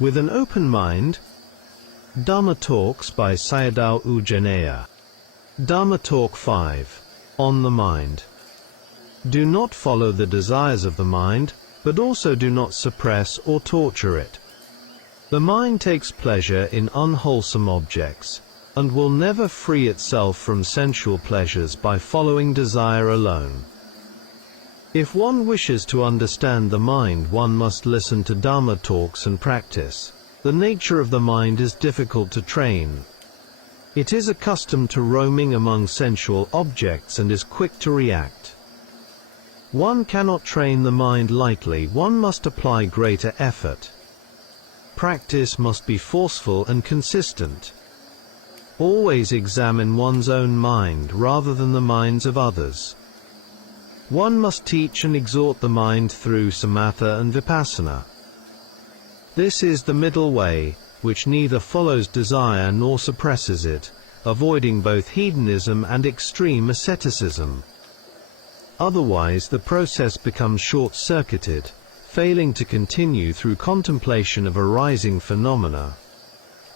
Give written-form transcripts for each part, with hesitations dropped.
With an open mind. Dhamma Talks by Sayadaw Jhaneyya. Dhamma Talk 5. On the Mind. Do not follow the desires of the mind, but also do not suppress or torture it. The mind takes pleasure in unwholesome objects, and will never free itself from sensual pleasures by following desire alone. If one wishes to understand the mind, one must listen to Dhamma talks and practice. The nature of the mind is difficult to train. It is accustomed to roaming among sensual objects and is quick to react. One cannot train the mind lightly, one must apply greater effort. Practice must be forceful and consistent. Always examine one's own mind rather than the minds of others. One must teach and exhort the mind through samatha and vipassana. This is the middle way, which neither follows desire nor suppresses it, avoiding both hedonism and extreme asceticism. Otherwise the process becomes short-circuited, failing to continue through contemplation of arising phenomena.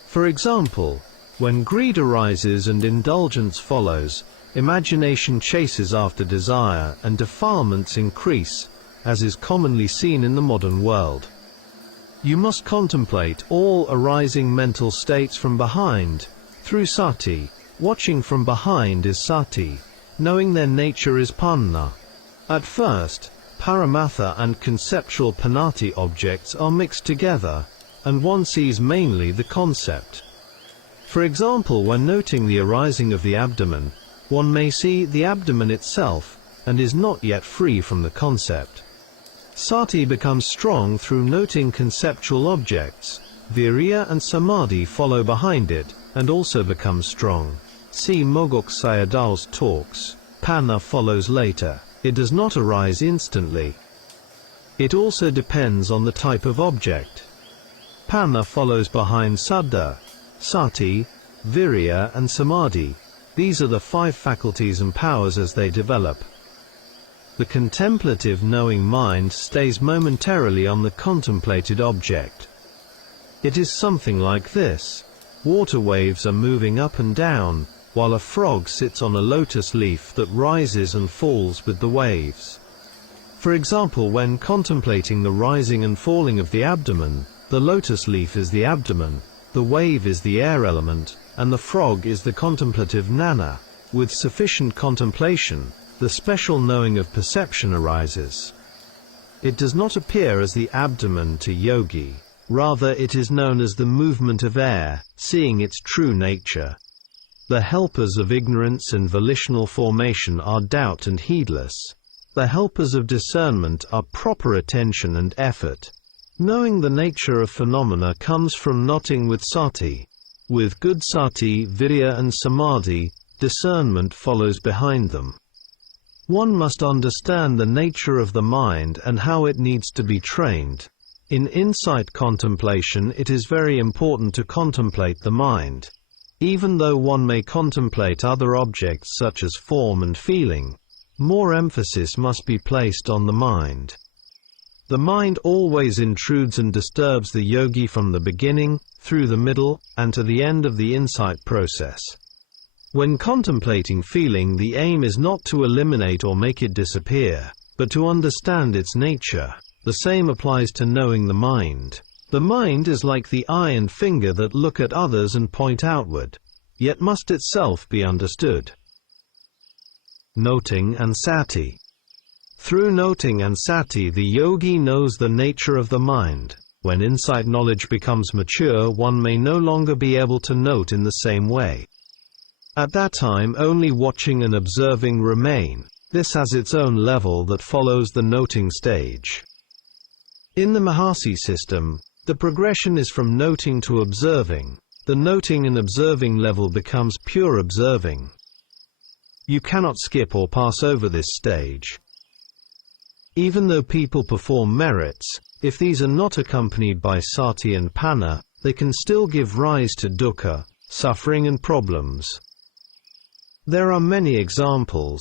For example, when greed arises and indulgence follows, imagination chases after desire and defilements increase, as is commonly seen in the modern world. You must contemplate all arising mental states from behind, through sati. Watching from behind is sati, knowing their nature is panna. At first, paramatha and conceptual panati objects are mixed together, and one sees mainly the concept. For example, when noting the arising of the abdomen, one may see the abdomen itself, and is not yet free from the concept. Sati becomes strong through noting conceptual objects. Virya and samadhi follow behind it, and also become strong. See Mogok Sayadaw's talks. Panna follows later. It does not arise instantly. It also depends on the type of object. Panna follows behind saddha, sati, virya and samadhi. These are the 5 faculties and powers as they develop. The contemplative knowing mind stays momentarily on the contemplated object. It is something like this. Water waves are moving up and down, while a frog sits on a lotus leaf that rises and falls with the waves. For example, when contemplating the rising and falling of the abdomen, the lotus leaf is the abdomen, the wave is the air element, and the frog is the contemplative nana. With sufficient contemplation, the special knowing of perception arises. It does not appear as the abdomen to yogi, rather it is known as the movement of air, seeing its true nature. The helpers of ignorance and volitional formation are doubt and heedless. The helpers of discernment are proper attention and effort. Knowing the nature of phenomena comes from noting with sati. With good sati, virya and samadhi, discernment follows behind them. One must understand the nature of the mind and how it needs to be trained. In insight contemplation, it is very important to contemplate the mind. Even though one may contemplate other objects such as form and feeling, more emphasis must be placed on the mind. The mind always intrudes and disturbs the yogi from the beginning, through the middle, and to the end of the insight process. When contemplating feeling, the aim is not to eliminate or make it disappear, but to understand its nature. The same applies to knowing the mind. The mind is like the eye and finger that look at others and point outward, yet must itself be understood. Noting and sati. Through noting and sati, the yogi knows the nature of the mind. When insight knowledge becomes mature, one may no longer be able to note in the same way. At that time, only watching and observing remain. This has its own level that follows the noting stage. In the Mahasi system, the progression is from noting to observing. The noting and observing level becomes pure observing. You cannot skip or pass over this stage. Even though people perform merits, if these are not accompanied by sati and panna, they can still give rise to dukkha, suffering and problems. There are many examples,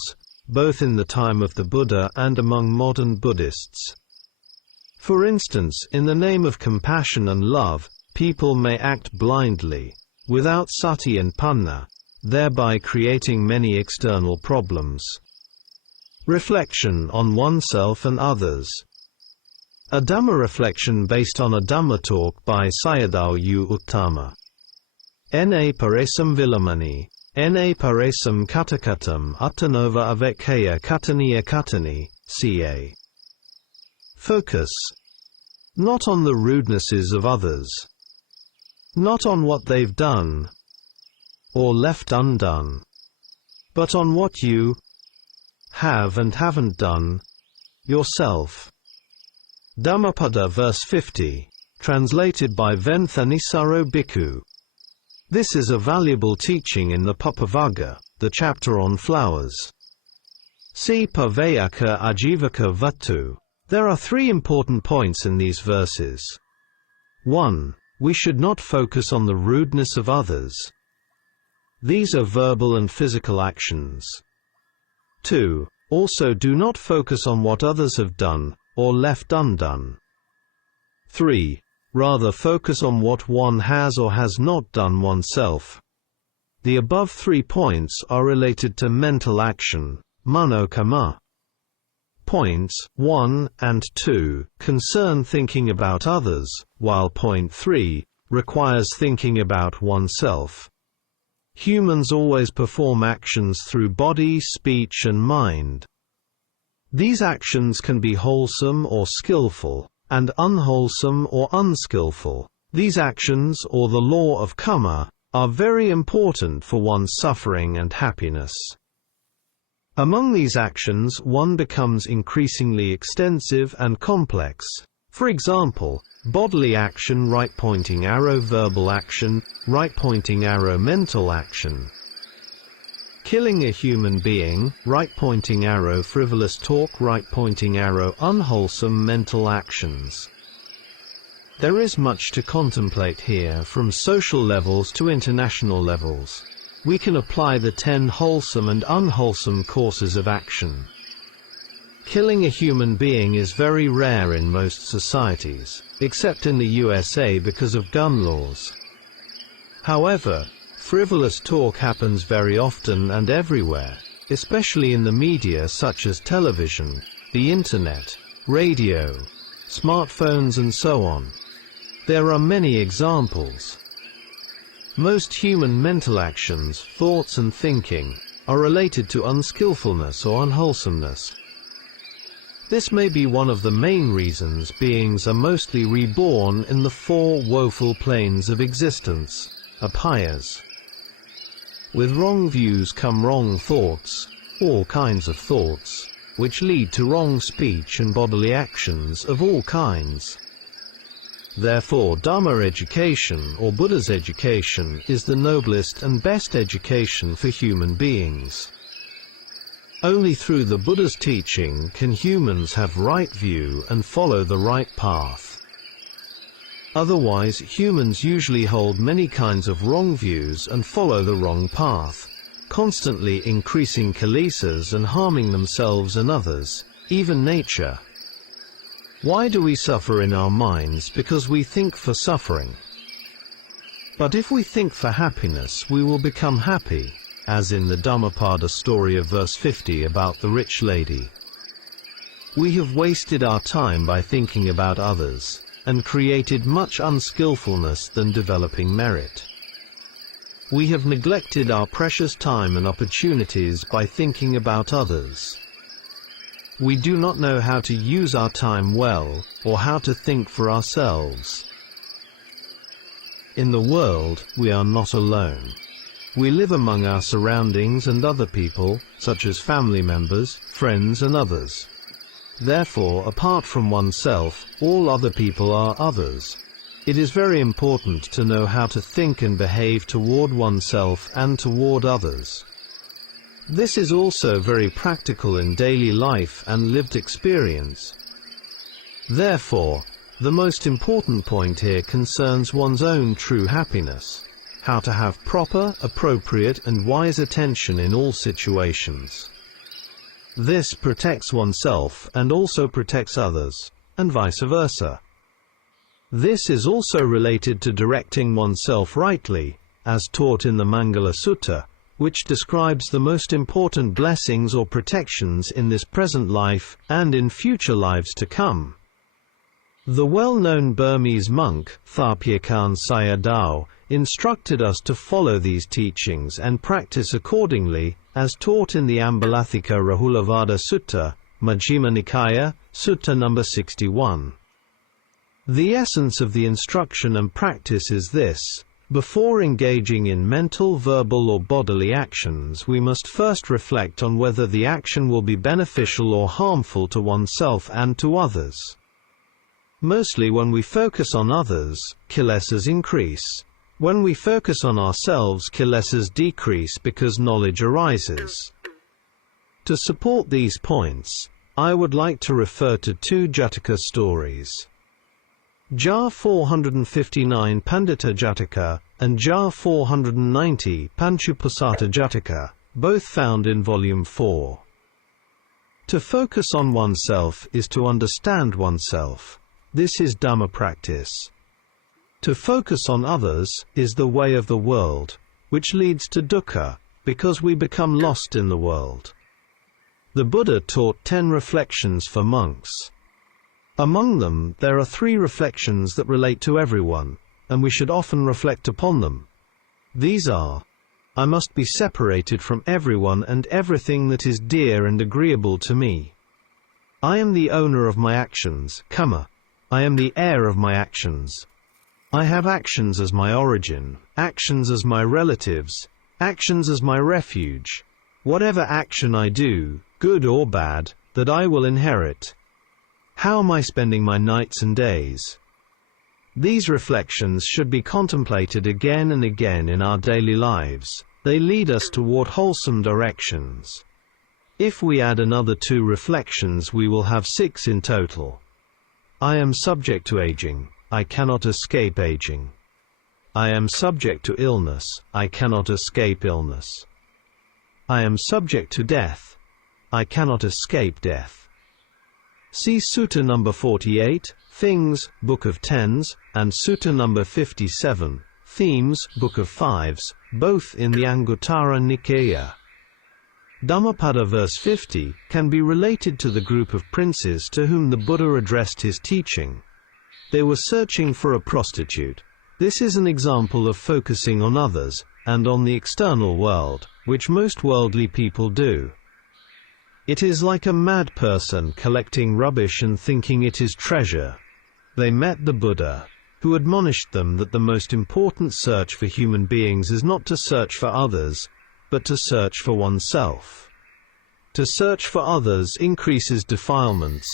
both in the time of the Buddha and among modern Buddhists. For instance, in the name of compassion and love, people may act blindly, without sati and panna, thereby creating many external problems. Reflection on oneself and others. A Dhamma reflection based on a Dhamma talk by Sayadaw Uttamo. Na paresam vilamani, na paresam katakatam uttanova avekaya kataniya katani, ca. Focus. Not on the rudenesses of others. Not on what they've done or left undone, but on what you have and haven't done yourself. Dhammapada verse 50, translated by Venthanisaro Bhikkhu. This is a valuable teaching in the Papavagga, the chapter on flowers. See Pavayaka Ajivaka Vattu. There are 3 important points in these verses. 1. We should not focus on the rudeness of others. These are verbal and physical actions. 2. Also do not focus on what others have done or left undone. 3. Rather focus on what one has or has not done oneself. The above 3 points are related to mental action, mano kamma. Points 1 and 2 concern thinking about others, while point 3 requires thinking about oneself. Humans always perform actions through body, speech and mind. These actions can be wholesome or skillful, and unwholesome or unskillful. These actions, or the law of karma, are very important for one's suffering and happiness. Among these actions, one becomes increasingly extensive and complex. For example, bodily action, right-pointing arrow, verbal action, right-pointing arrow, mental action. Killing a human being, right-pointing arrow, frivolous talk, right-pointing arrow, unwholesome mental actions. There is much to contemplate here, from social levels to international levels. We can apply the 10 wholesome and unwholesome courses of action. Killing a human being is very rare in most societies, except in the USA because of gun laws. However, frivolous talk happens very often and everywhere, especially in the media such as television, the internet, radio, smartphones and so on. There are many examples. Most human mental actions, thoughts and thinking, are related to unskillfulness or unwholesomeness. This may be one of the main reasons beings are mostly reborn in the 4 woeful planes of existence, apayas. With wrong views come wrong thoughts, all kinds of thoughts, which lead to wrong speech and bodily actions of all kinds. Therefore, Dharma education, or Buddha's education, is the noblest and best education for human beings. Only through the Buddha's teaching can humans have right view and follow the right path. Otherwise, humans usually hold many kinds of wrong views and follow the wrong path, constantly increasing kilesas and harming themselves and others, even nature. Why do we suffer in our minds? Because we think for suffering. But if we think for happiness, we will become happy, as in the Dhammapada story of verse 50 about the rich lady. We have wasted our time by thinking about others, and created much unskillfulness than developing merit. We have neglected our precious time and opportunities by thinking about others. We do not know how to use our time well, or how to think for ourselves. In the world, we are not alone. We live among our surroundings and other people, such as family members, friends and others. Therefore, apart from oneself, all other people are others. It is very important to know how to think and behave toward oneself and toward others. This is also very practical in daily life and lived experience. Therefore, the most important point here concerns one's own true happiness, how to have proper, appropriate and wise attention in all situations. This protects oneself and also protects others. and vice versa. This is also related to directing oneself rightly, as taught in the Mangala Sutta, which describes the most important blessings or protections in this present life and in future lives to come. The well-known Burmese monk, Thapyakan Sayadaw, instructed us to follow these teachings and practice accordingly, as taught in the Ambalathika Rahulavada Sutta, Majjhima Nikaya, Sutta number 61. The essence of the instruction and practice is this: before engaging in mental, verbal or bodily actions, we must first reflect on whether the action will be beneficial or harmful to oneself and to others. Mostly when we focus on others, kilesas increase. When we focus on ourselves, kilesas decrease because knowledge arises. To support these points, I would like to refer to two Jataka stories. Jar 459 Pandita Jataka and Jar 490 Panchupasata Jataka, both found in Volume 4. To focus on oneself is to understand oneself. This is Dhamma practice. To focus on others is the way of the world, which leads to dukkha, because we become lost in the world. The Buddha taught 10 reflections for monks. Among them, there are 3 reflections that relate to everyone, and we should often reflect upon them. These are: I must be separated from everyone and everything that is dear and agreeable to me. I am the owner of my actions, karma. I am the heir of my actions. I have actions as my origin, actions as my relatives, actions as my refuge. Whatever action I do, good or bad, that I will inherit. How am I spending my nights and days? These reflections should be contemplated again and again in our daily lives. They lead us toward wholesome directions. If we add another 2 reflections, we will have 6 in total. I am subject to aging. I cannot escape aging. I am subject to illness. I cannot escape illness. I am subject to death. I cannot escape death. See Sutta number 48, Things, Book of Tens, and Sutta number 57, Themes, Book of Fives, both in the Anguttara Nikaya. Dhammapada verse 50 can be related to the group of princes to whom the Buddha addressed his teaching. They were searching for a prostitute. This is an example of focusing on others, and on the external world, which most worldly people do. It is like a mad person collecting rubbish and thinking it is treasure. They met the Buddha, who admonished them that the most important search for human beings is not to search for others, but to search for oneself. To search for others increases defilements.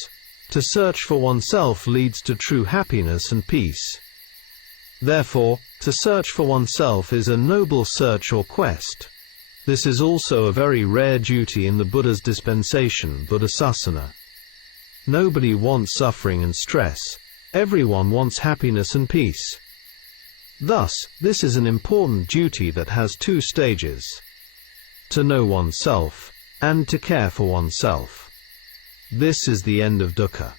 To search for oneself leads to true happiness and peace. Therefore, to search for oneself is a noble search or quest. This is also a very rare duty in the Buddha's dispensation, Buddhasasana. Nobody wants suffering and stress. Everyone wants happiness and peace. Thus, this is an important duty that has 2 stages: to know oneself, and to care for oneself. This is the end of dukkha.